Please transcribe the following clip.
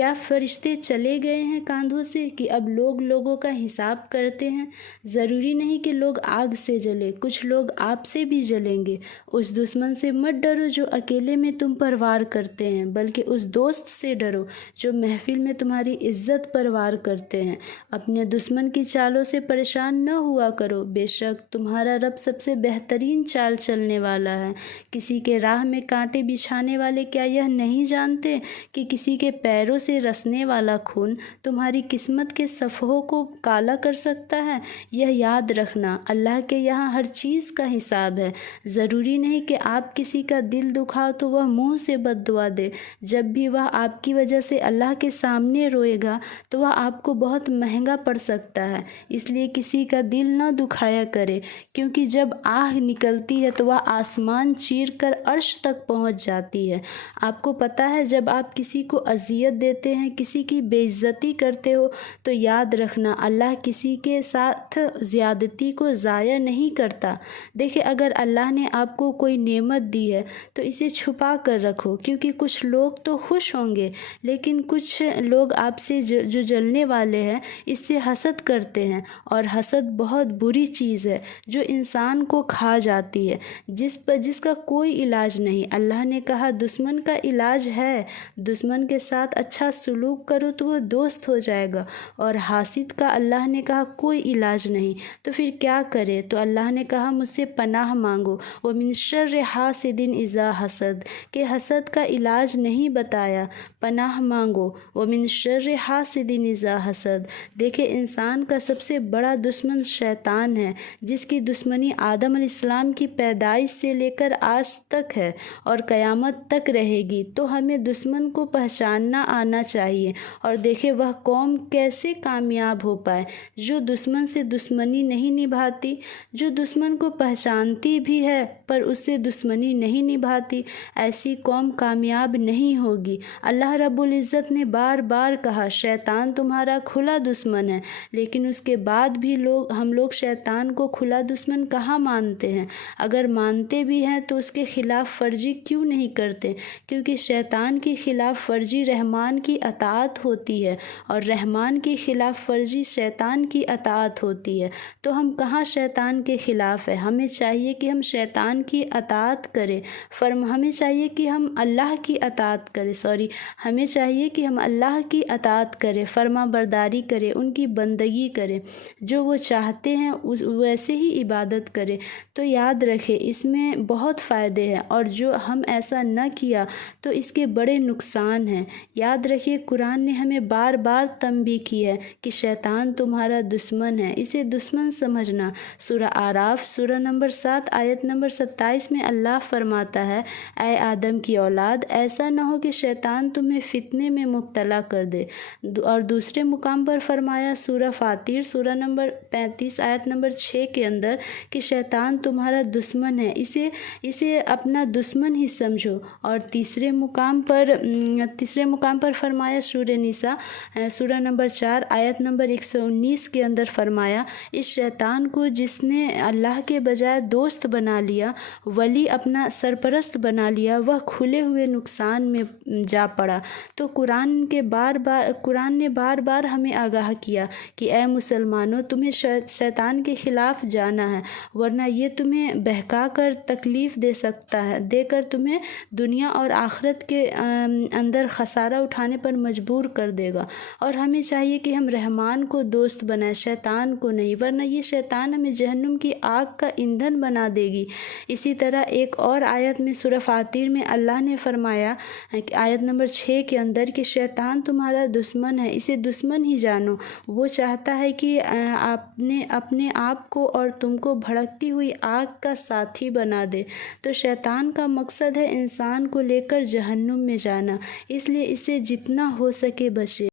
کیا فرشتے چلے گئے ہیں کاندھوں سے کہ اب لوگ لوگوں کا حساب کرتے ہیں؟ ضروری نہیں کہ لوگ آگ سے جلیں، کچھ لوگ آپ سے بھی جلیں گے۔ اس دشمن سے مت ڈرو جو اکیلے میں تم پر وار کرتے ہیں، بلکہ اس دوست سے ڈرو جو محفل میں تمہاری عزت پر وار کرتے ہیں۔ اپنے دشمن کی چالوں سے پریشان نہ ہوا کرو، بے شک تمہارا رب سب سے بہترین چال چلنے والا ہے۔ کسی کے راہ میں کانٹے بچھانے والے کیا یہ نہیں جانتے کہ کسی کے پیروں سے رسنے والا خون تمہاری قسمت کے صفحوں کو کالا کر سکتا ہے؟ یہ یاد رکھنا، اللہ کے یہاں ہر چیز کا حساب ہے۔ ضروری نہیں کہ آپ کسی کا دل دکھاؤ تو وہ منہ سے بد دعا دے۔ جب بھی وہ آپ کی وجہ سے اللہ کے سامنے روئے گا تو وہ آپ کو بہت مہنگا پڑ سکتا ہے، اس لیے کسی کا دل نہ دکھایا کرے، کیونکہ جب آہ نکلتی ہے تو وہ آسمان چیر کر عرش تک پہنچ جاتی ہے۔ آپ کو پتہ ہے جب آپ کسی کو اذیت دیتے ہیں، کسی کی بے عزتی کرتے ہو تو یاد رکھنا اللہ کسی کے ساتھ زیادتی کو ضائع نہیں کرتا۔ دیکھیں، اگر اللہ نے آپ کو کوئی نعمت دی ہے تو اسے چھپا کر رکھو، کیونکہ کچھ لوگ تو خوش ہوں گے لیکن کچھ لوگ آپ سے جو جلنے والے ہیں اس سے حسد کرتے ہیں، اور حسد بہت بری چیز ہے جو انسان کو کھا جاتی ہے، جس کا کوئی علاج نہیں۔ اللہ نے کہا دشمن کا علاج ہے، دشمن کے ساتھ اچھا سلوک کرو تو وہ دوست ہو جائے گا، اور حاسد کا اللہ نے کہا کوئی علاج نہیں، تو پھر کیا کرے؟ تو اللہ نے کہا مجھ سے پناہ مانگو، وَمِن شَرِّ حَاسِدٍ إِذَا حَسَدَ، کہ حسد کا علاج نہیں بتایا، پناہ مانگو وَمِن شَرِّ حَاسِدٍ إِذَا حَسَدَ۔ دیکھیں، انسان کا سب سے بڑا دشمن شیطان ہے، جس کی دشمنی آدم علیہ السلام کی پیدائش سے لے کر آج تک ہے اور قیامت تک رہے گی۔ تو ہمیں دشمن کو پہچاننا آنا چاہیے، اور دیکھیں وہ قوم کیسے کامیاب ہو پائے جو دشمن سے دشمنی نہیں نبھاتی، جو دشمن کو پہچانتی بھی ہے پر اس سے دشمنی نہیں نبھاتی، ایسی قوم کامیاب نہیں ہوگی۔ اللہ رب العزت نے بار بار کہا شیطان تمہارا کھلا دشمن ہے، لیکن اس کے بعد بھی ہم لوگ شیطان کو کھلا دشمن کہاں مانتے ہیں؟ اگر مانتے بھی ہیں تو اس کے خلاف ورزی کیوں نہیں کرتے؟ کیونکہ شیطان کی خلاف ورزی رحمان کی اطاعت ہوتی ہے، اور رحمان کی خلاف ورزی شیطان کی اطاعت ہوتی ہے۔ تو ہم کہاں شیطان کے خلاف ہیں؟ ہمیں چاہیے کہ ہم شیطان کی اطاعت کریں، ہمیں چاہیے کہ ہم اللہ کی اطاعت کریں، ہمیں چاہیے کہ ہم اللہ کی اطاعت کریں، فرما برداری کریں، ان کی بندگی کریں، جو وہ چاہتے ہیں ویسے ہی عبادت کریں۔ تو یاد رکھیں اس میں بہت فائدے ہیں، اور جو ہم ایسا نہ کیا تو اس کے بڑے نقصان ہیں۔ یاد رکھیے قرآن نے ہمیں بار بار تنبیہ کی ہے کہ شیطان تمہارا دشمن ہے، اسے دشمن سمجھنا۔ سورہ اعراف سورہ نمبر 7 آیت نمبر 27 میں اللہ فرماتا ہے، اے آدم کی اولاد، ایسا نہ ہو کہ شیطان تمہیں فتنے میں مبتلا کر دے۔ اور دوسرے مقام پر فرمایا سورہ فاطر سورہ نمبر 35 آیت نمبر 6 کے اندر کہ شیطان تمہارا دشمن ہے، اسے اپنا دشمن ہی سمجھو۔ اور تیسرے مقام پر فرمایا سورہ نساء سورہ نمبر 4 آیت نمبر 119 کے اندر فرمایا، اس شیطان کو جس نے اللہ کے بجائے دوست بنا لیا، ولی اپنا سرپرست بنا لیا، وہ کھلے ہوئے نقصان میں جا پڑا۔ تو قرآن نے بار بار ہمیں آگاہ کیا کہ اے مسلمانوں، تمہیں شیطان کے خلاف جانا ہے، ورنہ یہ تمہیں بہکا کر تکلیف دے کر تمہیں دنیا اور آخرت کے اندر خسارہ اٹھانے پر مجبور کر دے گا۔ اور ہمیں چاہیے کہ ہم رحمان کو دوست بنائیں، شیطان کو نہیں، ورنہ یہ شیطان ہمیں جہنم کی آگ کا ایندھن بنا دے گی۔ اسی طرح ایک اور آیت میں سورہ فاطر میں اللہ نے فرمایا آیت نمبر 6 کے اندر کہ شیطان تمہارا دشمن ہے، اسے دشمن ہی جانو، وہ چاہتا ہے کہ اپنے آپ کو اور تم کو بھڑکتی ہوئی آگ کا ساتھی بنا دے۔ تو شیطان کا مقصد ہے انسان کو لے کر جہنم میں جانا، اس لیے اسے جتنا ہو سکے بچے۔